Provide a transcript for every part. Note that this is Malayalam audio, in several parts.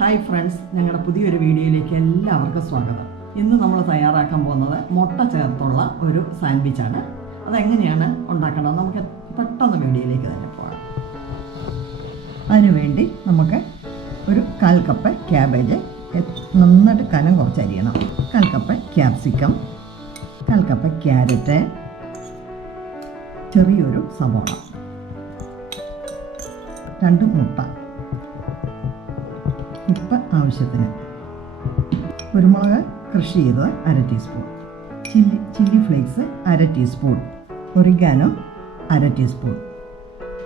ഹായ് ഫ്രണ്ട്സ് ഞങ്ങളുടെ പുതിയൊരു വീഡിയോയിലേക്ക് എല്ലാവർക്കും സ്വാഗതം. ഇന്ന് നമ്മൾ തയ്യാറാക്കാൻ പോകുന്നത് മുട്ട ചേർത്തുള്ള ഒരു സാൻഡ്വിച്ചാണ്. അതെങ്ങനെയാണ് ഉണ്ടാക്കേണ്ടത് നമുക്ക് പെട്ടെന്ന് വീഡിയോയിലേക്ക് തന്നെ പോകാം. അതിനുവേണ്ടി നമുക്ക് ഒരു കാൽ കപ്പ് ക്യാബേജ് നന്നായിട്ട് കനം കുറച്ച് അരിയണം. കാൽ കപ്പ് ക്യാപ്സിക്കം കാൽ കപ്പ് ക്യാരറ്റ് ചെറിയൊരു സവോള രണ്ട് മുട്ട. ഉപ്പ് ആവശ്യത്തിന്. കുരുമുളക് കൃഷി ചെയ്തത് അര ടീസ്പൂൺ ചില്ലി ചില്ലി ഫ്ലേക്സ് അര ടീസ്പൂൺ ഒറിഗാനോ അര ടീസ്പൂൺ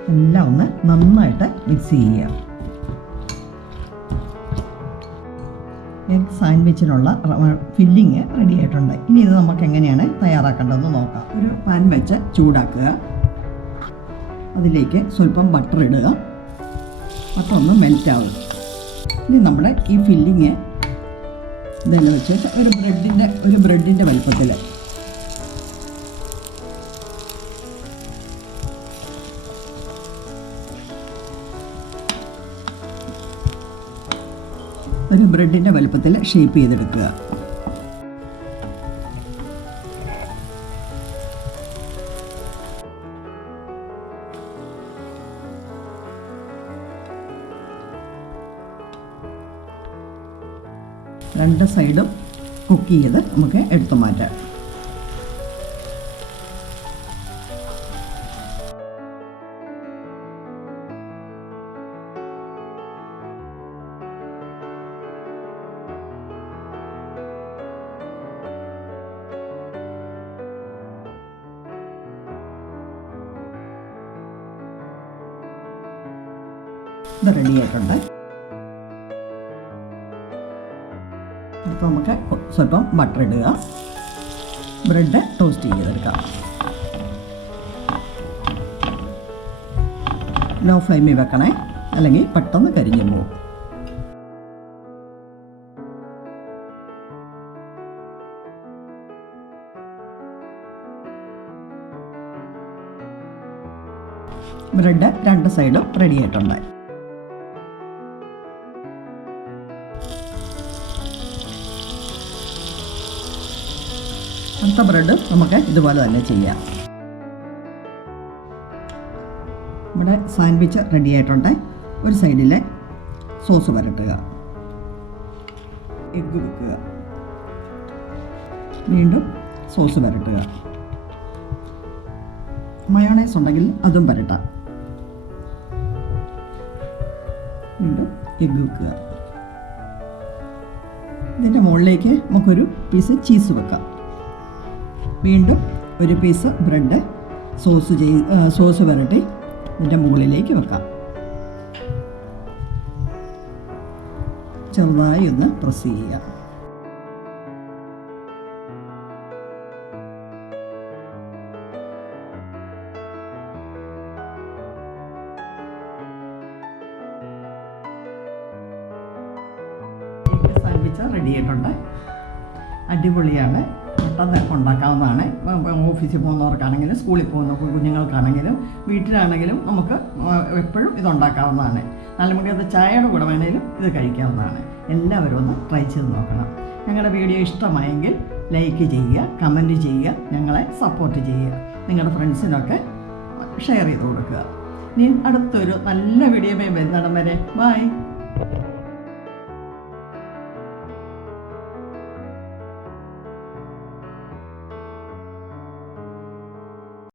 എല്ലാം ഒന്ന് നന്നായിട്ട് മിക്സ് ചെയ്യുക. എഗ് സാൻഡ്വിച്ചിനുള്ള ഫില്ലിങ് റെഡി ആയിട്ടുണ്ട്. ഇനി ഇത് നമുക്ക് എങ്ങനെയാണ് തയ്യാറാക്കേണ്ടതെന്ന് നോക്കാം. ഒരു പാൻ വെച്ച് ചൂടാക്കുക. അതിലേക്ക് സ്വല്പം ബട്ടർ ഇടുക. ബട്ടർ ഒന്ന് മെൽറ്റ് ആവുക. ഇനി നമ്മുടെ ഈ ഫില്ലിങ് ഇതെല്ലാം വെച്ച് ഒരു ബ്രെഡിന്റെ ഒരു ബ്രെഡിന്റെ വലിപ്പത്തിൽ. ഒരു ബ്രെഡിന്റെ വലുപ്പത്തിൽ ഷേപ്പ് ചെയ്തെടുക്കുക. രണ്ട് സൈഡും കുക്ക് ചെയ്ത് നമുക്ക് എടുത്തു മാറ്റാം. ഇത് റെഡി ആയിട്ടുണ്ട്. അപ്പോൾ നമുക്ക് സ്വല്പം ബട്ടർ ഇടുക. ബ്രെഡ് ടോസ്റ്റ് ചെയ്തെടുക്കാം. ലോ ഫ്ലെയിമിൽ വെക്കണേ. അല്ലെങ്കിൽ പെട്ടെന്ന് കരിഞ്ഞു പോകും ബ്രെഡ് രണ്ട് സൈഡും റെഡി ആയിട്ടുണ്ട്. അടുത്ത ബ്രെഡ് നമുക്ക് ഇതുപോലെ തന്നെ ചെയ്യാം. ഇവിടെ സാൻഡ്വിച്ച് റെഡി ആയിട്ടുണ്ട്. ഒരു സൈഡിലെ സോസ് പരട്ടുക. എഗ്ഗ് വെക്കുക. വീണ്ടും സോസ് പരട്ടുക. മയോണൈസ് ഉണ്ടെങ്കിൽ അതും പരട്ടാം. വീണ്ടും എഗ്ഗ് വെക്കുക. ഇതിന്റെ മുകളിലേക്ക് നമുക്കൊരു പീസ് ചീസ് വെക്കാം. വീണ്ടും ഒരു പീസ് ബ്രെഡ് സോസ് ചെയ് സോസ് വരട്ടി. ഇതിന്റെ മുകളിലേക്ക് വെക്കാം. ചെറുതായി ഒന്ന് പ്രസ് ചെയ്യുക. സാൻഡ്വിച്ച് റെഡി ആയിട്ടുണ്ട്. അടിപൊളിയാണ്. പെട്ടെന്ന് ഉണ്ടാക്കാവുന്നതാണ് ഓഫീസിൽ പോകുന്നവർക്കാണെങ്കിലും സ്കൂളിൽ പോകുന്ന കുഞ്ഞുങ്ങൾക്കാണെങ്കിലും വീട്ടിലാണെങ്കിലും നമുക്ക് എപ്പോഴും ഇത് ഉണ്ടാക്കാവുന്നതാണ്. നാലുമണിയത്തെ ചായയുടെ കൂടെ വേണേലും ഇത് കഴിക്കാവുന്നതാണ്. എല്ലാവരും ഒന്ന് ട്രൈ ചെയ്ത് നോക്കണം. ഞങ്ങളുടെ വീഡിയോ ഇഷ്ടമായെങ്കിൽ ലൈക്ക് ചെയ്യുക കമന്റ് ചെയ്യുക ഞങ്ങളെ സപ്പോർട്ട് ചെയ്യുക. നിങ്ങളുടെ ഫ്രണ്ട്സിനൊക്കെ ഷെയർ ചെയ്ത് കൊടുക്കുക. ഇനി അടുത്തൊരു നല്ല വീഡിയോ വരുന്നിടം വരെ. ബൈ